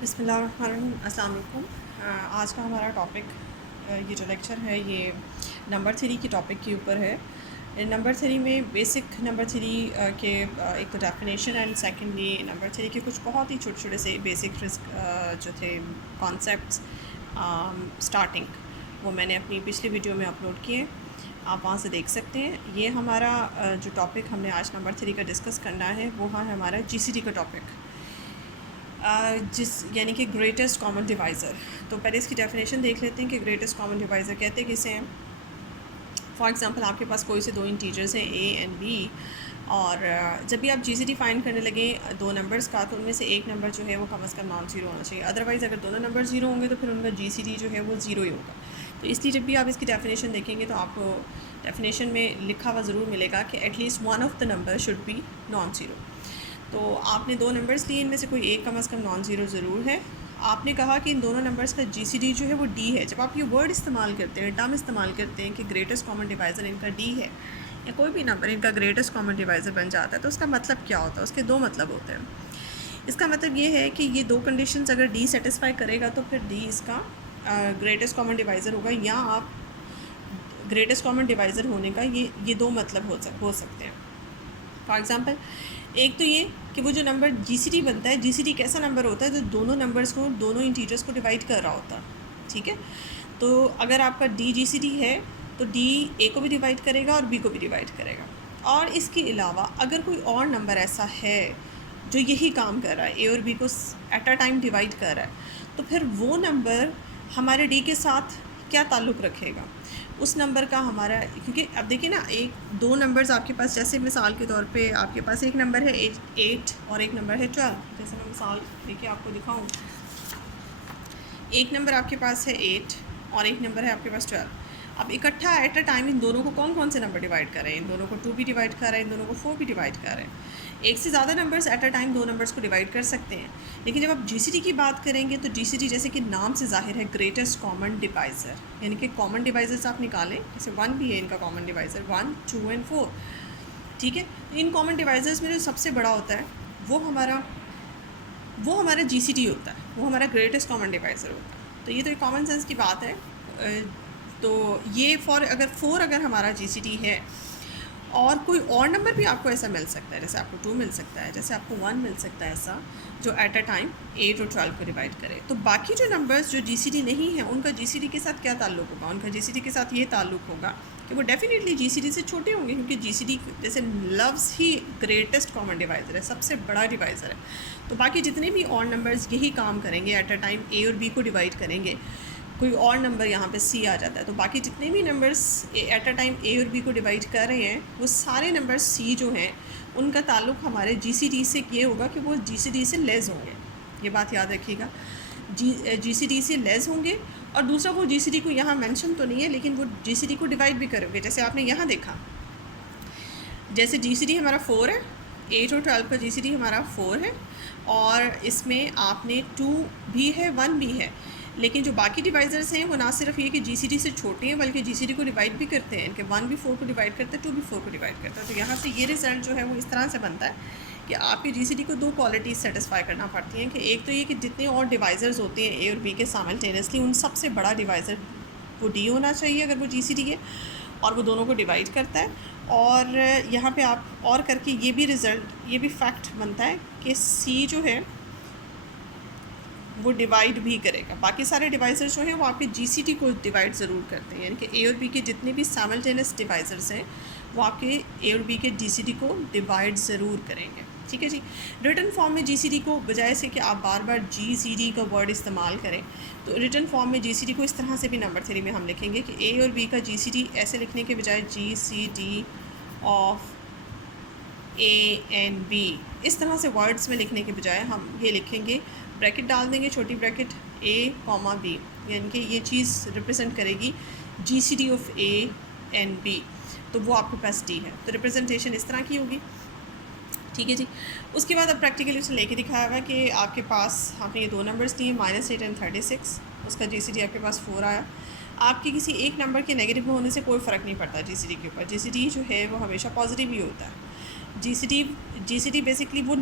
बिस्मिल्लाहिर्रहमानिर्रहीम। अस्सलाम वालेकुम। आज का हमारा टॉपिक ये जो लेक्चर है ये नंबर थ्री के टॉपिक के ऊपर है। नंबर थ्री में बेसिक नंबर थ्री के एक तो definition and secondly number three के कुछ बहुत ही छोटे छोटे से बेसिक जो थे कॉन्सेप्ट्स स्टार्टिंग वो मैंने अपनी पिछली वीडियो में अपलोड किए, आप वहाँ से देख सकते हैं। ये हमारा जो टॉपिक हमने आज नंबर थ्री का डिस्कस करना है वो है हमारा जीसीडी का टॉपिक, यानी कि ग्रेटेस्ट कॉमन डिवाइज़र। तो पहले इसकी डेफिनेशन देख लेते हैं कि ग्रेटेस्ट कॉमन डिवाइज़र कहते किसे हैं। फॉर एग्जांपल आपके पास कोई से दो इंटीजर्स हैं ए एंड बी, और जब भी आप जीसीडी फाइंड करने लगे दो नंबर्स का, तो उनमें से एक नंबर जो है वो कम से कम नॉन ज़ीरो होना चाहिए। अदरवाइज़ अगर दोनों नंबर ज़ीरो होंगे तो फिर उनका जीसीडी जो है वो ज़ीरो ही होगा। तो इसलिए जब भी आप इसकी डेफिनेशन देखेंगे तो आपको डेफिनेशन में लिखा हुआ ज़रूर मिलेगा कि at least one of the number should be non zero. तो आपने दो नंबर्स लिए, इनमें से कोई एक कम से कम नॉन ज़ीरो ज़रूर है। आपने कहा कि इन दोनों नंबर्स का जीसीडी जो है वो डी है। जब आप ये वर्ड इस्तेमाल करते हैं, टर्म इस्तेमाल करते हैं कि ग्रेटेस्ट कॉमन डिवाइज़र इनका डी है, या कोई भी नंबर इनका ग्रेटेस्ट कॉमन डिवाइज़र बन जाता है, तो उसका मतलब क्या होता है? उसके दो मतलब होते हैं। इसका मतलब ये है कि ये दो कंडीशंस अगर डी सेटिस्फाई करेगा तो फिर डी इसका ग्रेटेस्ट कॉमन डिवाइज़र होगा, या आप ग्रेटेस्ट कॉमन डिवाइज़र होने का ये दो मतलब हो सकते हैं। फॉर एग्ज़ाम्पल, एक तो ये कि वो जो नंबर जीसीडी बनता है, जीसीडी कैसा नंबर होता है जो दोनों नंबर्स को, दोनों इंटीजर्स को डिवाइड कर रहा होता है, ठीक है। तो अगर आपका डी जीसीडी है तो डी ए को भी डिवाइड करेगा और बी को भी डिवाइड करेगा। और इसके अलावा अगर कोई और नंबर ऐसा है जो यही काम कर रहा है, ए और बी को एट अ टाइम डिवाइड कर रहा है, तो फिर वो नंबर हमारे डी के साथ क्या ताल्लुक़ रखेगा? उस नंबर का हमारा, क्योंकि अब देखिए ना, एक दो नंबर्स आपके पास, जैसे मिसाल के तौर पे आपके पास एक नंबर है 8 और एक नंबर है 12। जैसे मैं मिसाल देखिए आपको दिखाऊं, एक नंबर आपके पास है 8 और एक नंबर है आपके पास 12। अब इकट्ठा एट अ टाइम इन दोनों को कौन कौन से नंबर डिवाइड कर रहे हैं? इन दोनों को 2 भी डिवाइड कर रहे हैं, इन दोनों को 4 भी डिवाइड कर रहे हैं। एक से ज़्यादा नंबर्स एट अ टाइम दो नंबर्स को डिवाइड कर सकते हैं। लेकिन जब आप जीसीडी की बात करेंगे तो जीसीडी जैसे कि नाम से जाहिर है ग्रेटेस्ट कॉमन डिवाइज़र, यानी कि कॉमन डिवाइज़र्स आप निकालें, जैसे 1 भी है इनका कॉमन डिवाइज़र, 1, 2 एंड 4, ठीक है। तो इन कॉमन डिवाइज़र्स में जो सबसे बड़ा होता है वो हमारा जीसीडी होता है, वो हमारा ग्रेटेस्ट कॉमन डिवाइज़र होता है। तो ये तो एक कॉमन सेंस की बात है। तो ये अगर 4 अगर हमारा जीसीडी है, और कोई और नंबर भी आपको ऐसा मिल सकता है, जैसे आपको 2 मिल सकता है, जैसे आपको 1 मिल सकता है, ऐसा जो एट अ टाइम 8 और 12 को डिवाइड करे, तो बाकी जो नंबर्स जो जीसीडी नहीं है उनका जीसीडी के साथ क्या ताल्लुक़ होगा? उनका जीसीडी के साथ ये ताल्लुक़ होगा कि वो डेफिनेटली जीसीडी से छोटे होंगे, क्योंकि जीसीडी जैसे लफ्ज़ ही ग्रेटेस्ट कॉमन डिवाइज़र है, सबसे बड़ा डिवाइज़र है। तो बाकी जितने भी और नंबर्स यही काम करेंगे, एट अ टाइम ए और बी को डिवाइड करेंगे, कोई और नंबर यहाँ पे सी आ जाता है, तो बाकी जितने भी नंबर्स एट अ टाइम ए और बी को डिवाइड कर रहे हैं, वो सारे नंबर सी जो हैं उनका ताल्लुक़ हमारे जीसीडी से ये होगा कि वो जीसीडी से लेस होंगे। ये बात याद रखिएगा, जीसीडी से लेस होंगे। और दूसरा, वो जीसीडी को यहाँ मेंशन तो नहीं है, लेकिन वो जीसीडी को डिवाइड भी करोगे। जैसे आपने यहाँ देखा, जैसे जीसीडी हमारा 4 है, 8 और 12 का जीसीडी हमारा 4 है, और इसमें आपने 2 भी है, 1 भी है। लेकिन जो बाकी डिवाइज़र्स हैं वो ना सिर्फ ये कि जीसीडी से छोटे हैं, बल्कि जीसीडी को डिवाइड भी करते हैं, कि 1 भी 4 को डिवाइड करता है, 2 भी 4 को डिवाइड करता है। तो यहाँ से ये रिज़ल्ट जो है वो इस तरह से बनता है कि आपकी जीसीडी को दो क्वालिटीज़ सेटिस्फाई करना पड़ती हैं, कि एक तो ये कि जितने और डिवाइज़र्स होते हैं ए और बी के साइमल्टेनियसली, उन सबसे बड़ा डिवाइज़र वो डी होना चाहिए अगर वो जीसीडी है, और वो दोनों को डिवाइड करता है। और यहाँ पे आप और करके ये भी रिज़ल्ट, ये भी फैक्ट बनता है कि सी जो है वो डिवाइड भी करेगा। बाकी सारे डिवाइज़र्स जो हैं वो आपके जीसीडी को डिवाइड ज़रूर करते हैं, यानी कि ए और बी के जितने भी साइमल्टेनियस डिवाइज़र्स हैं वो आपके ए और बी के जीसीडी को डिवाइड ज़रूर करेंगे, ठीक है जी। रिटन फॉर्म में जीसीडी को, बजाय से कि आप बार बार जीसीडी का वर्ड इस्तेमाल करें, तो रिटन फॉर्म में जीसीडी को इस तरह से भी नंबर थ्री में हम लिखेंगे कि ए और बी का जीसीडी ऐसे लिखने के बजाय GCD of A and B, इस तरह से वर्ड्स में लिखने के बजाय हम ये लिखेंगे, ब्रैकेट डाल देंगे, छोटी ब्रैकेट, ए कॉमा बी, यानी कि ये चीज़ रिप्रेजेंट करेगी GCD of A and B, तो वो आपके पास डी है। तो रिप्रेजेंटेशन इस तरह की होगी, ठीक है जी। उसके बाद अब प्रैक्टिकली उसने लेके दिखाया हुआ कि आपके पास, आपने ये दो नंबर्स दिए, -8 एंड 36, उसका जीसीडी आपके पास 4 आया। आपके किसी एक नंबर के नेगेटिव होने से कोई फ़र्क नहीं पड़ता जीसीडी के ऊपर, जीसीडी जो है वो हमेशा पॉजिटिव ही होता है। जीसीडी बेसिकली वो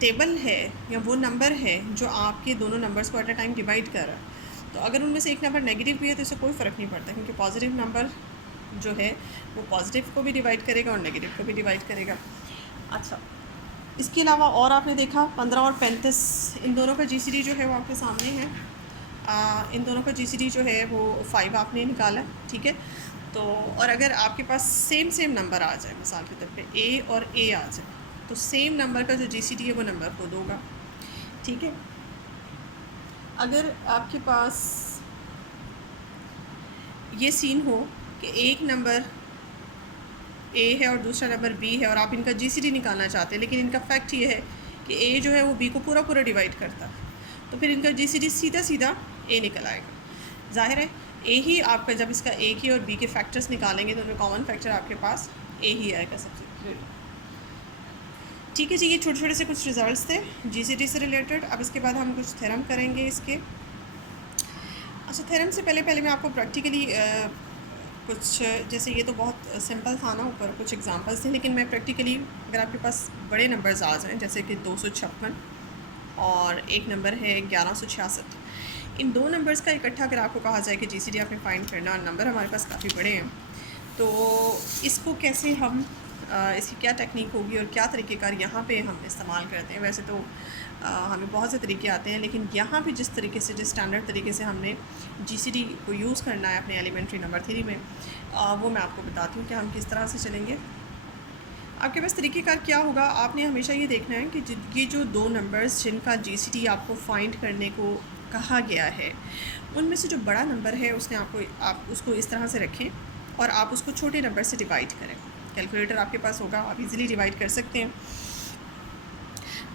टेबल है या वो नंबर है जो आपके दोनों नंबर्स को एट अ टाइम डिवाइड कर रहा है। तो अगर उनमें से एक नंबर नेगेटिव भी है तो इससे कोई फ़र्क नहीं पड़ता, क्योंकि पॉजिटिव नंबर जो है वो पॉजिटिव को भी डिवाइड करेगा और नेगेटिव को भी डिवाइड करेगा। अच्छा, इसके अलावा और आपने देखा 15 और 35, इन दोनों का जीसीडी जो है वो आपके सामने है। इन दोनों का जीसीडी जो है वो 5 आपने निकाला, ठीक है। तो और अगर आपके पास सेम नंबर आ जाए, मिसाल के तौर पे ए और ए आ जाए, तो सेम नंबर का जो जीसीडी है वो नंबर खुद होगा, ठीक है। अगर आपके पास ये सीन हो कि एक नंबर ए है और दूसरा नंबर बी है और आप इनका जीसीडी निकालना चाहते हैं, लेकिन इनका फैक्ट ये है कि ए जो है वो बी को पूरा डिवाइड करता है, तो फिर इनका जीसीडी सीधा ए निकल आएगा। जाहिर है ए ही आपका, जब इसका ए की और बी के फैक्टर्स निकालेंगे तो उनमें कॉमन फैक्टर आपके पास ए ही आएगा सबसे। ठीक है जी, ये छोटे छोटे से कुछ रिजल्ट्स थे जीसीडी से रिलेटेड। अब इसके बाद हम कुछ थ्योरम करेंगे इसके। अच्छा, थ्योरम से पहले मैं आपको प्रैक्टिकली कुछ, जैसे ये तो बहुत सिंपल था ना, ऊपर कुछ एग्जांपल्स थे, लेकिन मैं प्रैक्टिकली अगर आपके पास बड़े नंबर्स आ जाएँ, जैसे कि 256 और एक नंबर है 1166, इन दो नंबर्स का इकट्ठा अगर आपको कहा जाए कि जीसीडी आपने फाइंड करना और नंबर हमारे पास काफ़ी बड़े हैं, तो इसको कैसे हम इसकी क्या टेक्निक होगी और क्या तरीक़ेकार यहाँ पे हम इस्तेमाल करते हैं। वैसे तो हमें बहुत से तरीके आते हैं, लेकिन यहाँ पे जिस तरीके से, जिस स्टैंडर्ड तरीके से हमने जीसीडी को यूज़ करना है अपने एलिमेंट्री नंबर थ्योरी में, वो मैं आपको बताती हूँ कि हम किस तरह से चलेंगे। आपके पास तरीक़ेकार क्या होगा, आपने हमेशा ये देखना है कि ये जो दो नंबर्स जिनका जीसीडी आपको फाइंड करने को कहा गया है, उनमें से जो बड़ा नंबर है उसने आप उसको इस तरह से रखें और आप उसको छोटे नंबर से डिवाइड करें। कैलकुलेटर आपके पास होगा, आप इजीली डिवाइड कर सकते हैं।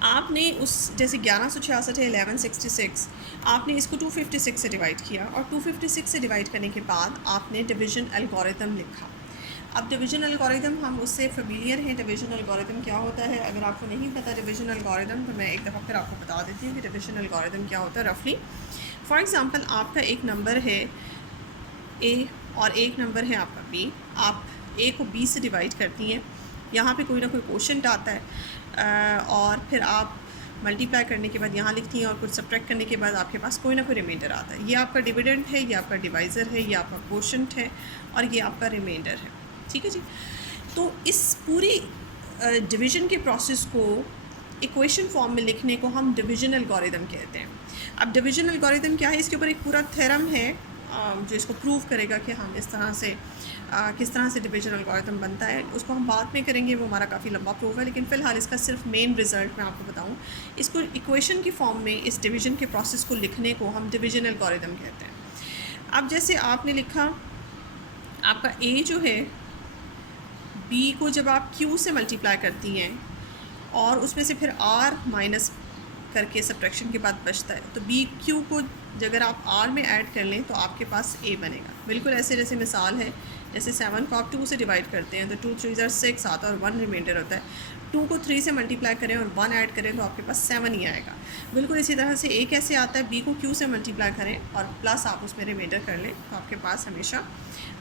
आपने उस, जैसे 1166 है 1166, आपने इसको 256 से डिवाइड किया और 256 से डिवाइड करने के बाद आपने डिवीज़न एल्गोरिथम लिखा। अब डिवीज़न एल्गोरिथम, हम उससे फेमिलियर हैं। डिवीज़न एल्गोरिथम क्या होता है, अगर आपको नहीं पता डिवीज़न एल्गोरिथम, तो मैं एक दफ़ा फिर आपको बता देती हूँ कि डिवीज़न एल्गोरिथम क्या होता है रफली। फॉर एग्ज़ाम्पल, आपका एक नंबर है ए और एक नंबर है आपका बी। आप ए को बी से डिवाइड करती हैं, यहाँ पे कोई ना कोई क्वोशंट आता है और फिर आप मल्टीप्लाई करने के बाद यहाँ लिखती हैं और कुछ सब्ट्रैक्ट करने के बाद आपके पास कोई ना कोई रिमाइंडर आता है। ये आपका डिविडेंड है, ये आपका डिवाइज़र है, ये आपका क्वोशंट है और ये आपका रिमाइंडर है, ठीक है जी। तो इस पूरी डिवीज़न के प्रोसेस को इक्वेशन फॉर्म में लिखने को हम डिवीज़न एल्गोरिथम कहते हैं। अब डिवीज़न एल्गोरिथम क्या है, इसके ऊपर एक पूरा थ्योरम है जो इसको प्रूव करेगा कि हम इस तरह से किस तरह से डिवीज़न एल्गोरिथम बनता है। उसको हम बाद में करेंगे, वो हमारा काफ़ी लंबा प्रूफ है, लेकिन फ़िलहाल इसका सिर्फ मेन रिज़ल्ट मैं आपको बताऊँ। इसको इक्वेशन की फॉर्म में इस डिवीज़न के प्रोसेस को लिखने को हम डिवीज़न एल्गोरिथम कहते हैं। अब जैसे आपने लिखा, आपका ए जो है, बी को जब आप क्यू से मल्टीप्लाई करती हैं और उसमें से फिर आर माइनस करके सब्ट्रैक्शन के बाद बचता है, तो बी क्यू को अगर आप आर में ऐड कर लें तो आपके पास ए बनेगा। बिल्कुल ऐसे जैसे मिसाल है, जैसे 7 को आप 2 से डिवाइड करते हैं तो 2 3 6 आता है और 1 रिमाइंडर होता है। 2 को 3 से मल्टीप्लाई करें और 1 ऐड करें तो आपके पास 7 ही आएगा। बिल्कुल इसी तरह से ए कैसे आता है, बी को क्यू से मल्टीप्लाई करें और प्लस आप उसमें रिमाइंडर कर लें तो आपके पास हमेशा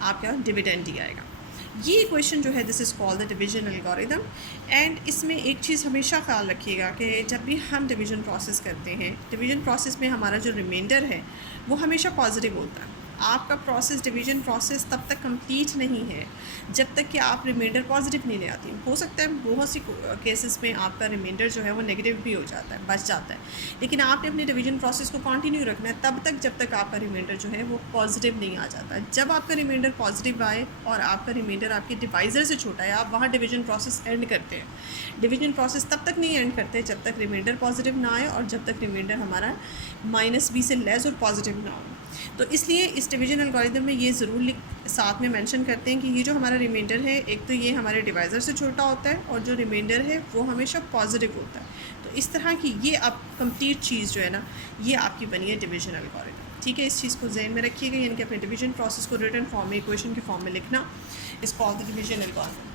आपका डिविडेंड ही आएगा। ये इक्वेशन जो है, this is called the division algorithm. And इसमें एक चीज़ हमेशा ख्याल रखिएगा कि जब भी हम डिवीज़न प्रोसेस करते हैं, डिवीज़न प्रोसेस में हमारा जो रिमाइंडर है वो हमेशा पॉजिटिव होता है। आपका प्रोसेस, डिवीज़न प्रोसेस तब तक कंप्लीट नहीं है जब तक कि आप रिमाइंडर पॉजिटिव नहीं ले आती। हो सकता है बहुत सी केसेस में आपका रिमाइंडर जो है वो नेगेटिव भी हो जाता है, बच जाता है, लेकिन आपने अपने डिवीज़न प्रोसेस को कंटिन्यू रखना है तब तक जब तक आपका रिमाइंडर जो है वो पॉजिटिव नहीं आ जाता। जब आपका रिमाइंडर पॉजिटिव आए और आपका रिमाइंडर आपके डिवाइज़र से छोटा है, आप वहाँ डिवीज़न प्रोसेस एंड करते हैं। डिवीज़न प्रोसेस तब तक नहीं एंड करते जब तक रिमाइंडर पॉजिटिव ना आए और जब तक रिमाइंडर हमारा -b से लेस और पॉजिटिव ना हो। तो इसलिए इस डिवीज़न एल्गोरिथम में ये ज़रूर साथ में मेंशन करते हैं कि ये जो हमारा रिमाइंडर है, एक तो ये हमारे डिवाइज़र से छोटा होता है और जो रिमाइंडर है वो हमेशा पॉजिटिव होता है। तो इस तरह की ये अब कंप्लीट चीज़ जो है ना, ये आपकी बनी है डिवीज़न एल्गोरिथम, ठीक है। इस चीज़ को ज़हन में रखिएगा, यानी कि अपने डिवीज़न प्रोसेस को रिटन फॉर्म में, इक्वेशन के फॉर्म में लिखना, इस कॉल्ड द डिवीज़न एल्गोरिथम।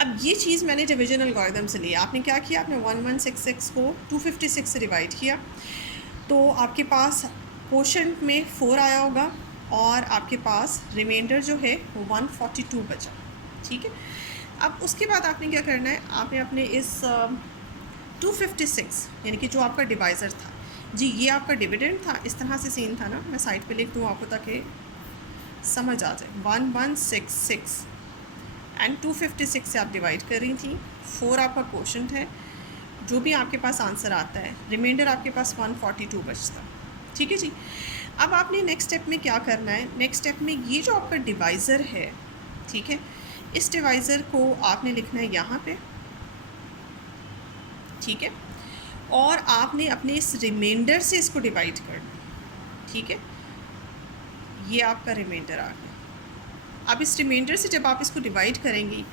अब ये चीज़ मैंने डिवीज़न एल्गोरिथम से ली। आपने क्या किया, आपने 1166 को 256 से डिवाइड किया, तो आपके पास क्वोशंट में 4 आया होगा और आपके पास रिमाइंडर जो है वो 142 बचा, ठीक है। अब उसके बाद आपने क्या करना है, आपने अपने इस 256 यानी कि जो आपका डिवाइज़र था जी, ये आपका डिविडेंड था, इस तरह से सीन था ना, मैं साइड पे लिख दूँ आपको ताकि समझ आ जाए। 1166 एंड 256 से आप डिवाइड कर रही थी, 4 आपका क्वोशंट है, जो भी आपके पास आंसर आता है, रिमाइंडर आपके पास 142 बचता। ठीक है जी। अब आपने नेक्स्ट स्टेप में क्या करना है, नेक्स्ट स्टेप में ये जो आपका डिवाइज़र है, ठीक है, इस डिवाइज़र को आपने लिखना है यहाँ पे, ठीक है, और आपने अपने इस रिमाइंडर से इसको डिवाइड करना है। ठीक है, ये आपका रिमाइंडर आ गया। अब इस रिमाइंडर से जब आप इसको डिवाइड करेंगी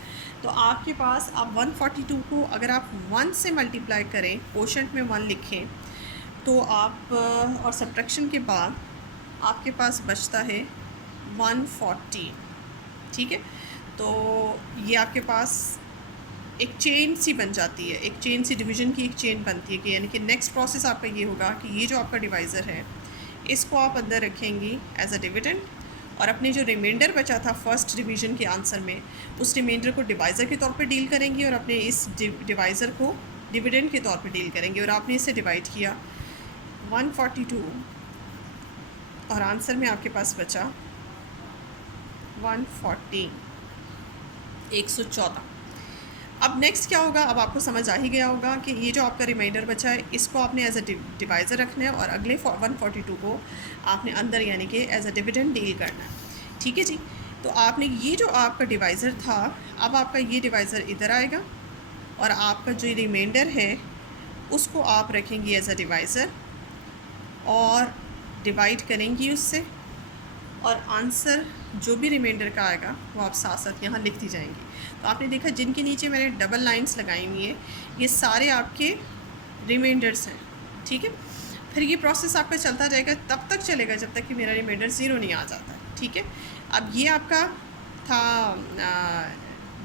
तो आपके पास, आप 142 को अगर आप 1 से मल्टीप्लाई करें, क्वोशंट में 1 लिखें, तो आप और सब्ट्रैक्शन के बाद आपके पास बचता है 140। ठीक है, तो ये आपके पास एक चेन सी बन जाती है, एक चेन सी, डिवीज़न की एक चेन बनती है कि यानी कि नेक्स्ट प्रोसेस आपका ये होगा कि ये जो आपका डिवाइज़र है इसको आप अंदर रखेंगी एज अ डिविडेंड, और अपने जो रिमाइंडर बचा था फर्स्ट डिवीज़न के आंसर में, उस रिमाइंडर को डिवाइज़र के तौर पे डील करेंगी और अपने इस डिवाइज़र को डिविडेंड के तौर पे डील करेंगे। और आपने इसे डिवाइड किया 142 और आंसर में आपके पास बचा 140, 114। अब नेक्स्ट क्या होगा, अब आपको समझ आ ही गया होगा कि ये जो आपका रिमाइंडर बचा है इसको आपने एज अ डिवाइज़र रखना है और अगले 142 को आपने अंदर यानी कि एज अ डिविडेंड डील करना है। ठीक है जी। तो आपने ये जो आपका डिवाइज़र था, अब आपका ये डिवाइज़र इधर आएगा और आपका जो रिमाइंडर है उसको आप रखेंगी एज अ डिवाइज़र और डिवाइड करेंगी उससे, और आंसर जो भी रिमाइंडर का आएगा वो आप साथ साथ यहाँ लिखती जाएंगी। तो आपने देखा जिनके नीचे मैंने डबल लाइंस लगाई हुई है ये सारे आपके रिमाइंडर्स हैं। ठीक है, फिर ये प्रोसेस आपका चलता जाएगा, तब तक चलेगा जब तक कि मेरा रिमाइंडर ज़ीरो नहीं आ जाता है। ठीक है, अब ये आपका था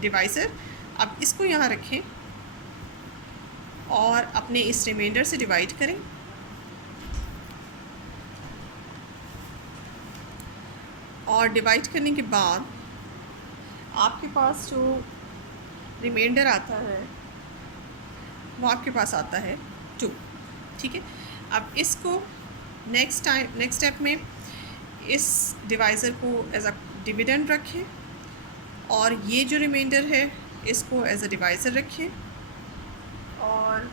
डिवाइज़र, अब इसको यहाँ रखें और अपने इस रिमाइंडर से डिवाइड करें, और डिवाइड करने के बाद आपके पास जो रिमाइंडर आता है वो आपके पास आता है 2। ठीक है, अब इसको नेक्स्ट स्टेप में इस डिवाइज़र को एज अ डिविडेंड रखें और ये जो रिमाइंडर है इसको एज अ डिवाइज़र रखें, और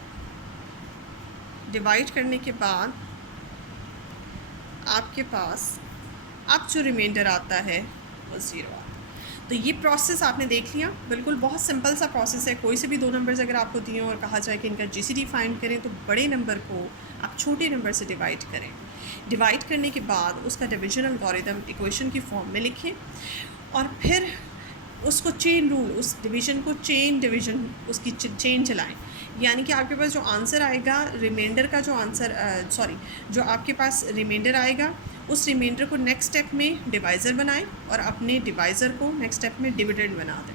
डिवाइड करने के बाद आपके पास अब जो रिमाइंडर आता है वो 0 आता है। तो ये प्रोसेस आपने देख लिया, बिल्कुल बहुत सिंपल सा प्रोसेस है। कोई से भी दो नंबर्स अगर आपको दिए और कहा जाए कि इनका जीसीडी फाइंड करें, तो बड़े नंबर को आप छोटे नंबर से डिवाइड करें। डिवाइड करने के बाद उसका डिवीजन एल्गोरिथम इक्वेशन की फॉर्म में लिखें और फिर उसको चेन रूल, उस डिवीज़न को चेन डिवीज़न उसकी चेन चलाएं, यानी कि आपके पास जो आंसर आएगा रिमाइंडर का, जो आंसर जो आपके पास रिमाइंडर आएगा उस रिमाइंडर को नेक्स्ट स्टेप में डिवाइज़र बनाएं और अपने डिवाइज़र को नेक्स्ट स्टेप में डिविडेंड बना दें।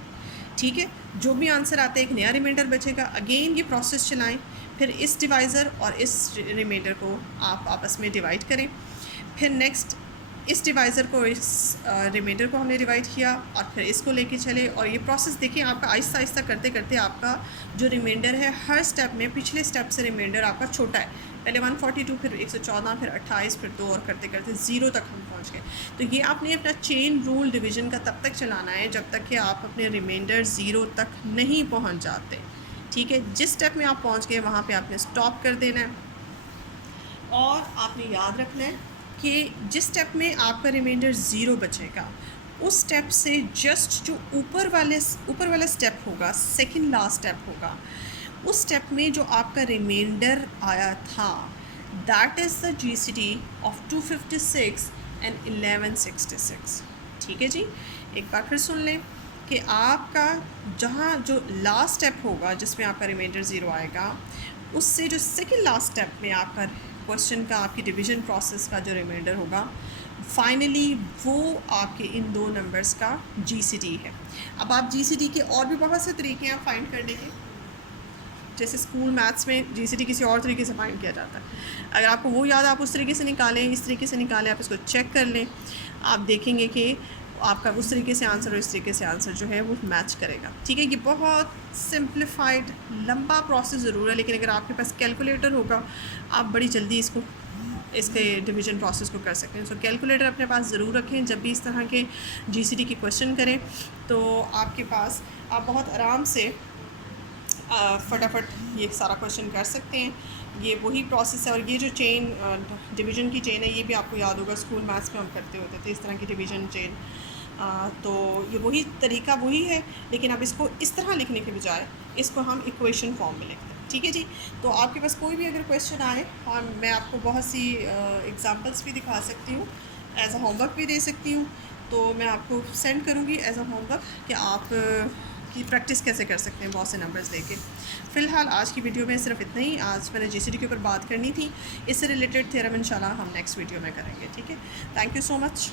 ठीक है, जो भी आंसर आता है एक नया रिमाइंडर बचेगा, अगेन ये प्रोसेस चलाएं, फिर इस डिवाइज़र और इस रिमाइंडर को आप आपस में डिवाइड करें, फिर नेक्स्ट इस डिवाइज़र को इस रिमाइंडर को हमने डिवाइड किया और फिर इसको लेके चले, और ये प्रोसेस देखिए आपका आहिस्ता आहिस्ता करते करते आपका जो रिमाइंडर है हर स्टेप में पिछले स्टेप से रिमाइंडर आपका छोटा है, पहले 142 फिर 114 फिर 28 फिर 2 और करते करते 0 तक हम पहुंच गए। तो ये आपने अपना चेन रूल डिवीज़न का तब तक चलाना है जब तक कि आप अपने रिमाइंडर 0 तक नहीं पहुंच जाते। ठीक है, जिस स्टेप में आप पहुंच गए वहाँ पे आपने स्टॉप कर देना है, और आपने याद रखना है कि जिस स्टेप में आपका रिमाइंडर 0 बचेगा उस स्टेप से जस्ट जो ऊपर वाला स्टेप होगा, सेकंड लास्ट स्टेप होगा, उस स्टेप में जो आपका रिमाइंडर आया था that is the GCD of 256 and 1166। ठीक है जी, एक बार फिर सुन लें कि आपका जहाँ जो लास्ट स्टेप होगा जिसमें आपका रिमाइंडर 0 आएगा, उससे जो सेकंड लास्ट स्टेप में आपका क्वेश्चन का, आपकी डिवीज़न प्रोसेस का जो रिमाइंडर होगा, फाइनली वो आपके इन दो नंबर्स का जीसीडी है। अब आप जीसीडी के और भी बहुत से तरीके हैं फाइंड करने के, जैसे स्कूल मैथ्स में जीसीडी किसी और तरीके से फाइंड किया जाता है। अगर आपको वो याद, आप उस तरीके से निकालें, इस तरीके से निकालें, आप इसको चेक कर लें, आप देखेंगे कि आपका उस तरीके से आंसर और इस तरीके से आंसर जो है वो मैच करेगा। ठीक है, ये बहुत सिंप्लीफाइड लंबा प्रोसेस ज़रूर है, लेकिन अगर आपके पास कैलकुलेटर होगा आप बड़ी जल्दी इसके डिवीजन प्रोसेस को कर सकते हैं। सो कैलकुलेटर अपने पास ज़रूर रखें जब भी इस तरह के जीसीडी के क्वेश्चन करें, तो आपके पास आप बहुत आराम से फटाफट ये सारा क्वेश्चन कर सकते हैं। ये वही प्रोसेस है, और ये जो चेन डिवीज़न की चेन है ये भी आपको याद होगा, स्कूल मैथ्स में हम करते होते थे इस तरह की डिवीज़न चेन। तो ये वही तरीका वही है, लेकिन अब इसको इस तरह लिखने के बजाय इसको हम इक्वेशन फॉर्म में लिखते हैं। ठीक है जी, तो आपके पास कोई भी अगर क्वेश्चन आए, और मैं आपको बहुत सी एग्ज़ाम्पल्स भी दिखा सकती हूँ, एज अ होमवर्क भी दे सकती हूँ, तो मैं आपको सेंड करूँगी एज अ होमवर्क कि आप की प्रैक्टिस कैसे कर सकते हैं बहुत से नंबर्स लेके। फ़िलहाल आज की वीडियो में सिर्फ इतना ही। आज मैंने जीसीडी के ऊपर बात करनी थी, इससे रिलेटेड थ्योरम इंशाल्लाह हम नेक्स्ट वीडियो में करेंगे। ठीक है, थैंक यू सो मच।